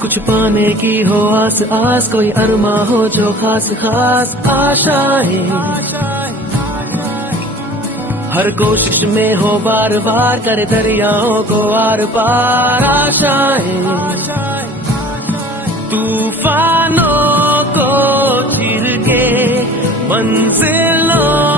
कुछ पाने की हो आस आस, कोई अरमा हो जो खास खास आशाएं, हर कोशिश में हो बार बार, करे दरियाओं को आर पार आशाएं, तूफानों को चीर के मंजिलों